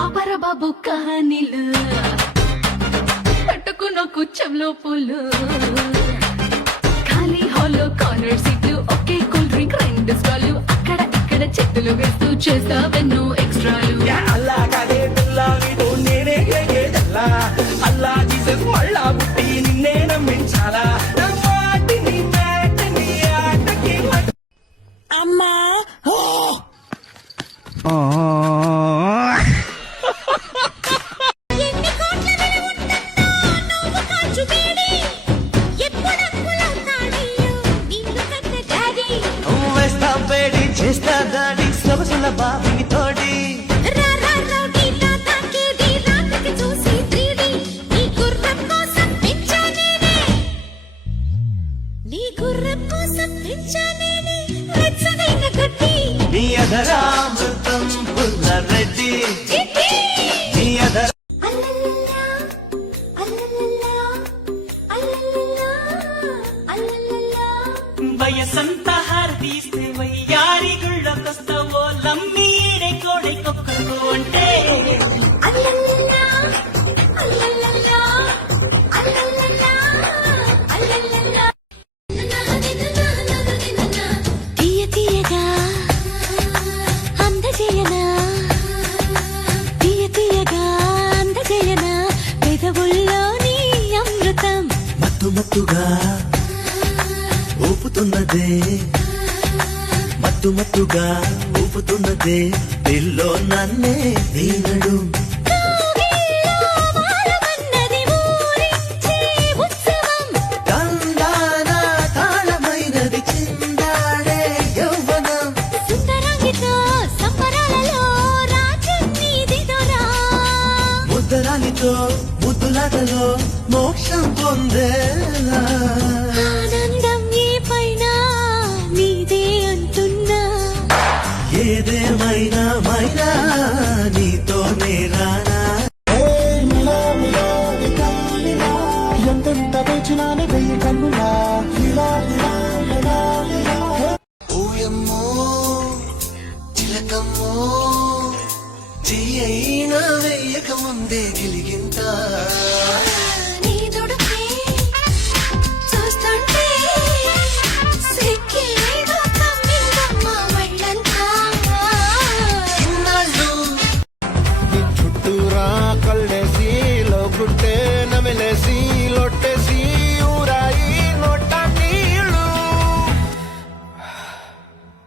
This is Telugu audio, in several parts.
ఆపర బాబు కహానీలు పట్టుకున్న కుచ్చంలో పూలు ఖాళీ హాల్లో కార్నర్ సీట్లు ఒకే కూల్ డ్రింక్ రెండు స్టాలు అక్కడ ఇక్కడ చెట్టులు వేస్తూ చేస్తావెన్నో ఎక్స్ట్రాలు అల్లా కాదే పిల్లా వీడు నేనే అల్లా అల్లా జీసస్ మళ్ళా పుట్టి నిన్నే నమ్మించాలా అమ్మా చేస్తా దాడి సొగసుల బాబిని తోడి నీ అధరామృతం పుల్ల రెడ్డి నీ అధర వయసంత హారతీస్తే వయ్యారి గుళ్ళకొస్తావో లమ్మీడే కోడై కొక్కకు అంటే తీయ తీయగా అందజేయనా తీయ తీయగా అందజేయనా పెదవుల్లోని అమృతం మత్తు మత్తుగా ఊపుతున్నదే మత్తు మత్తుగా ఊపుతున్నదే పిల్లో నన్నే నీనడు తందాన తాళమైనది చిందాడే యౌవనం సుందరంగితో సంబరాలలో రాజ్యం నీదిదోరా ముద్దరానితో ముద్దులాటలో మోక్షం పొందేలా ఆనందం ఏ పైన నీదే అంటున్నా ఏదేమైనా మైనా నీతోనే రానా ఎంతెంత వేచినాని వెయ్యి కన్నులా ఓయమ్మో చిలకమ్మో చెయ్యైనా వెయ్యక ముందే గిలిగింత నీ దుడుకే చూస్తుంటే సిక్కేదో కమ్మిందమ్మ ఒళ్ళంతా ఇన్నాళ్ళు చుట్టూరా కళ్ళేసి లోగుట్టే నమిలేసి లొట్టేసి ఊరాయి నోట నీళ్ళు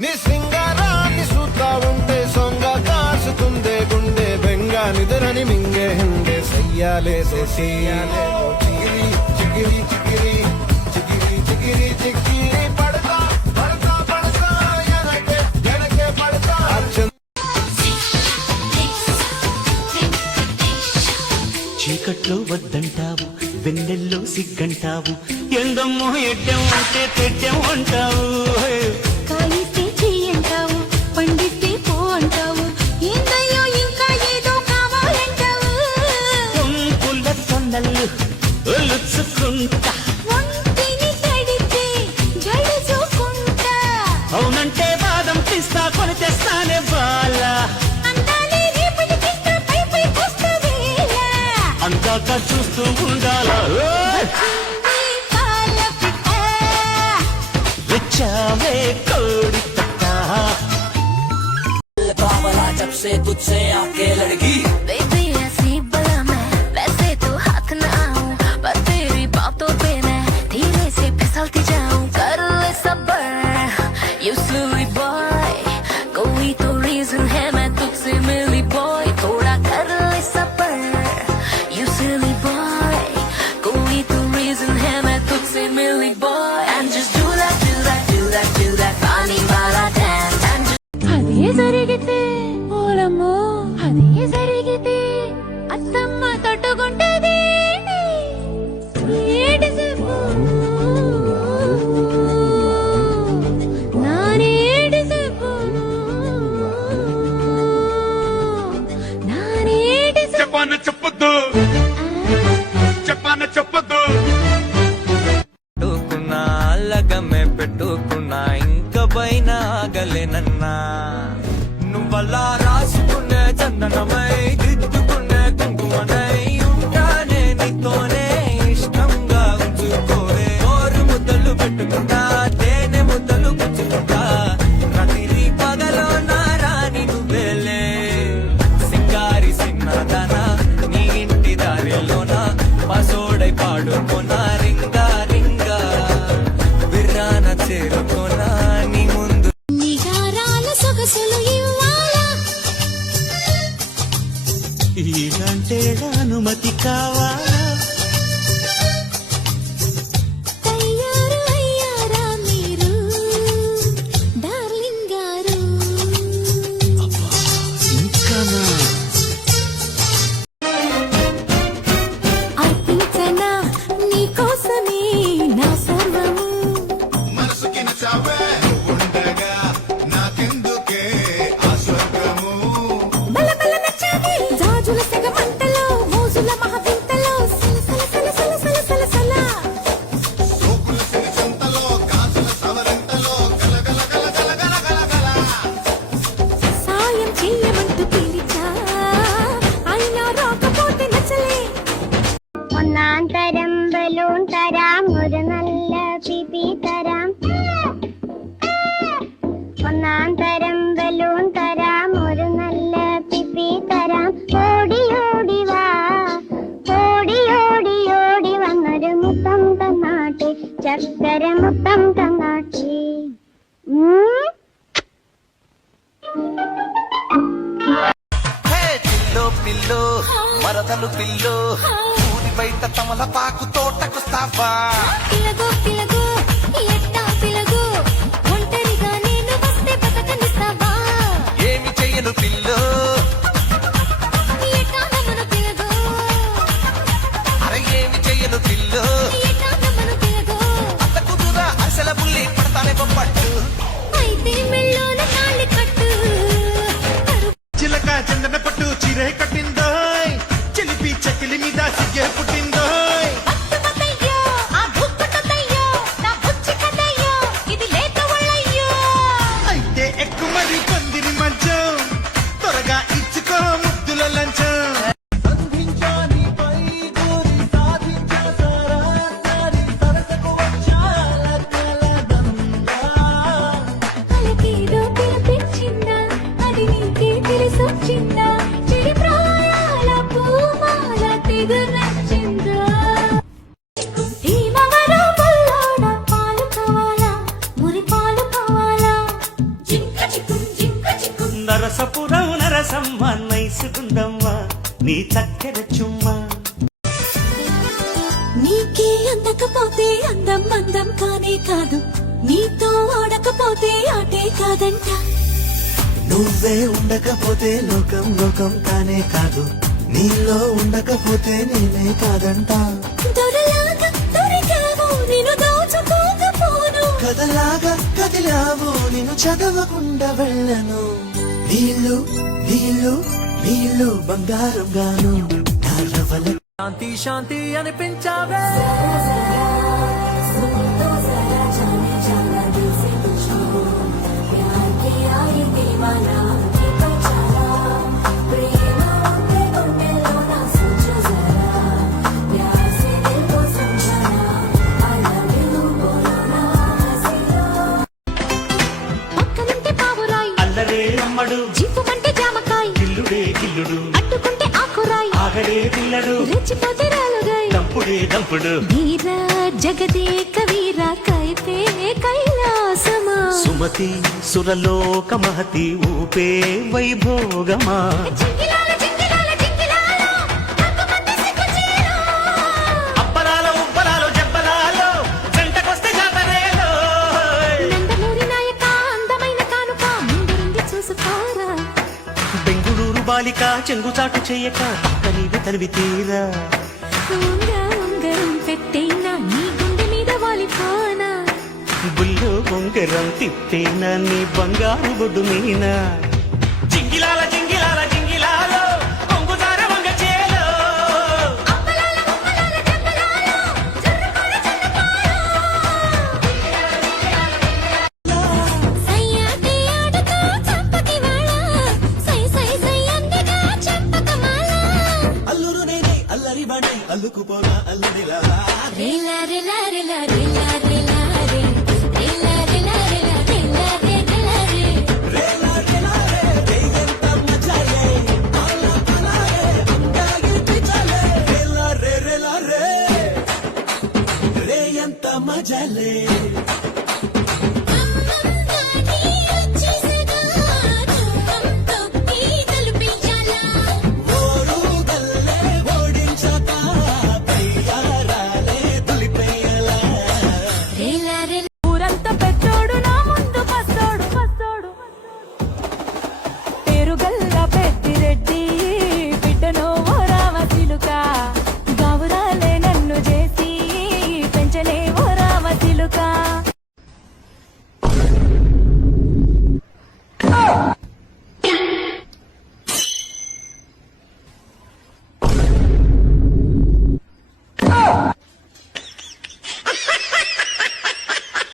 నీ సింగారాన్ని చూస్తా ఉంటే సొంగ కాసుతుందే గుండె బెంగ నిదురని మింగే హండే సయ్యాలేసే చిగిరి చిగిరి చిగిరి చిగిరి చిగిరి చిగిరి పడతా పడతా పడతా ఎనకే ఎనకే పడతా చీకట్లో వద్దంటావు వెన్నెల్లో సిగ్గంటావు ఎందమ్మో ఎడ్డం అంటే తెడ్డం అంటావు కాయితే చెయ్యంటావు పండితే పో అంటావు ఏందయ్యో ఇంకా ఏదో కావాలంటావు పుల్ల తొండలు ఒలుచుకుంటా ఒంటిని తడితే జడుచుకుంటా అవునంటే బాదం పిస్తా కొని తెస్తానే బాల అందాలే రేపటికింత పై పై వస్తావేలా అందాక చూస్తూ ఉండాలా పాల పిట్ట వచ్చావే కోడి పట్ట బావలా జబ్ సే తుజ్సే ఆకే లड़की बेबी ऐसी बला मैं वैसे तो हाथ न आऊं पर तेरी बातों पे मैं धीरे से फिसलती जाऊं कर ले सब्र you silly boy कोई तो रीजन है मैं तुझसे मिली boy थोड़ा कर ले सब्र you silly boy कोई तो रीजन है मैं तुझसे मिली boy and just do that do that do that do that funny वाला dance and just అదే జరిగితే ఓలమ్మో అదే ఇలాంటే అనుమతి కావాలా తయారు అయ్యారా మీరు డార్లింగ్ గారు ఇంకానా అర్పించనా నీకోసమే నా సర్వము మనసుకి నచ్చావే ఉండగా నాకెందుకే ఆ స్వర్గము బలబల నచ్చావే జాజుల సెగ మంటలో మోజుల మహవింతలో సలసల సలసల సలసల సల సోకుల సిరి సంతలో కాసుల సవరంతలో గలగల గలగల గలగల గల సాయం చెయ్యమంటూ పిలిచా అయినా రాకపోతే నచ్చలే ഒന്നാന്തരം ബലൂൺ തരാം ഒരു നല്ല പിപി തരാം ഒന്നാന്തരം ബലൂൺ തരാം ഒരു നല്ല പിപി തരാം ഓടി ഓടി വാ ഓടി ഓടി ഓടി വന്നൊരു മുത്തം തന്നാട്ടെ ചക്കര മുത്തം തന്നാട്ടെ హే పిల్లో పిల్లో మరదలు పిల్లో ఊరి బయట తమలపాకు తోటకొస్తావా పిలగో పిలగో ఎట్టా పిలగో ఒంటరిగా నేను వస్తే బతకనిస్తావా ఏమి చెయ్యను పిల్లో ఎట్టా నమ్మను పిలగో అరే ఏమి చెయ్యను పిల్లో ఎట్టా నమ్మను పిలగో అంత కుదురా అసల బుల్లి పడతానే పట్టు అయితే మెళ్ళోన తాళి కట్టు చిలక చందన పట్టు చీరే కట్టిందోయ్ చిలిపి చకిలి మీద సిగ్గే పుట్టిందోయ్ పట్టుమతయ్యో ఆ భుక్కుటతయ్యో నా బుచ్చి కదయ్యో ఇది లేత ఒళ్ళయ్యో అయితే ఎక్కుమరి పందిరి మంచం త్వరగా ఇచ్చుకో ముద్దుల లంచం అలకేదో పిలిపించిందా అది నీకే తెలిసొచ్చిందా చెడి ప్రాయాల పూమాల తెగ నచ్చిందా ఈ మగడు బుల్లోడ పాలు కావాలా మురి పాలు కావాలా జింక చిక్కు నరసపురం నరసమ్మ నైసుకుందమ్మ నీ చక్కెర చుమ్మ నీకే అందకపోతే అందం అందం కానే కాదు నీతో ఆడకపోతే ఆటే కాదంట నువ్వే ఉండకపోతే లోకం లోకం కానే కాదు నీలో ఉండకపోతే నేనే కాదంట దొరలాగా దొరికావు నిన్ను దోచుకోకపోను కదలాగా కదిలావు నిన్ను చదవకుండా వెళ్ళను నీళ్ళు నీళ్ళు నీళ్ళు బంగారం గాను నారవల శాంతి శాంతి అనిపించావే పక్కనుంటే పావురాయి అల్లరే అమ్మడు జీపుమంటే జామకాయ గిల్లుడే గిల్లుడు అడ్డుకుంటే ఆకురాయి ఆగడే పిల్లడు రెచ్చిపోతే రాలుగాయి దంపుడే దంపుడు వీర జగదేక వీర కైతే కైలాసమా సుమతి సురలోక మహతి ఊపే వైభోగమా జింగిలాల జింగిలాల జింగిలాల తక్కుమంది సిగ్గుచీల అబ్బలాలో ఉబ్బలాలో జబ్బలాలో జంటకొస్తే జాతరేలో నందమూరి నాయక అందమైన కానుక ముందుంది చూసుకోరా బెంగుళూరు బాలిక చెంగుచాటు చెయ్యక నీవి తనివి తీరా ఉంగరం పెట్టేనా నీ గుండె మీద వాలిపోనా బుల్లో బొంగరం తిప్పేనా నీ బంగారు బొడ్డు మీనా జింగిలాల జింగిలాల జింగిలాలో కొంగుదార వంగ చేలో అప్పలాల ఉప్పలాల జంపలాల జుర్రుకోడ జండపాల సయ్యాటి ఆడుకో చంపకి వాళ్ళ సై సై సై అందిగా చంపకమాల అల్లురు నేనే అల్లరి బండి అల్లుకుపోనా అల్లుడిలా రేలా రేలా రేలా రేలా రేలా రే రేలా రేలా రేలా రేలా రేలా రే మజలే అమ్మంగాని వచ్చేసగా తుమ్మం తొక్కి తలుపించాలా ఓరు రా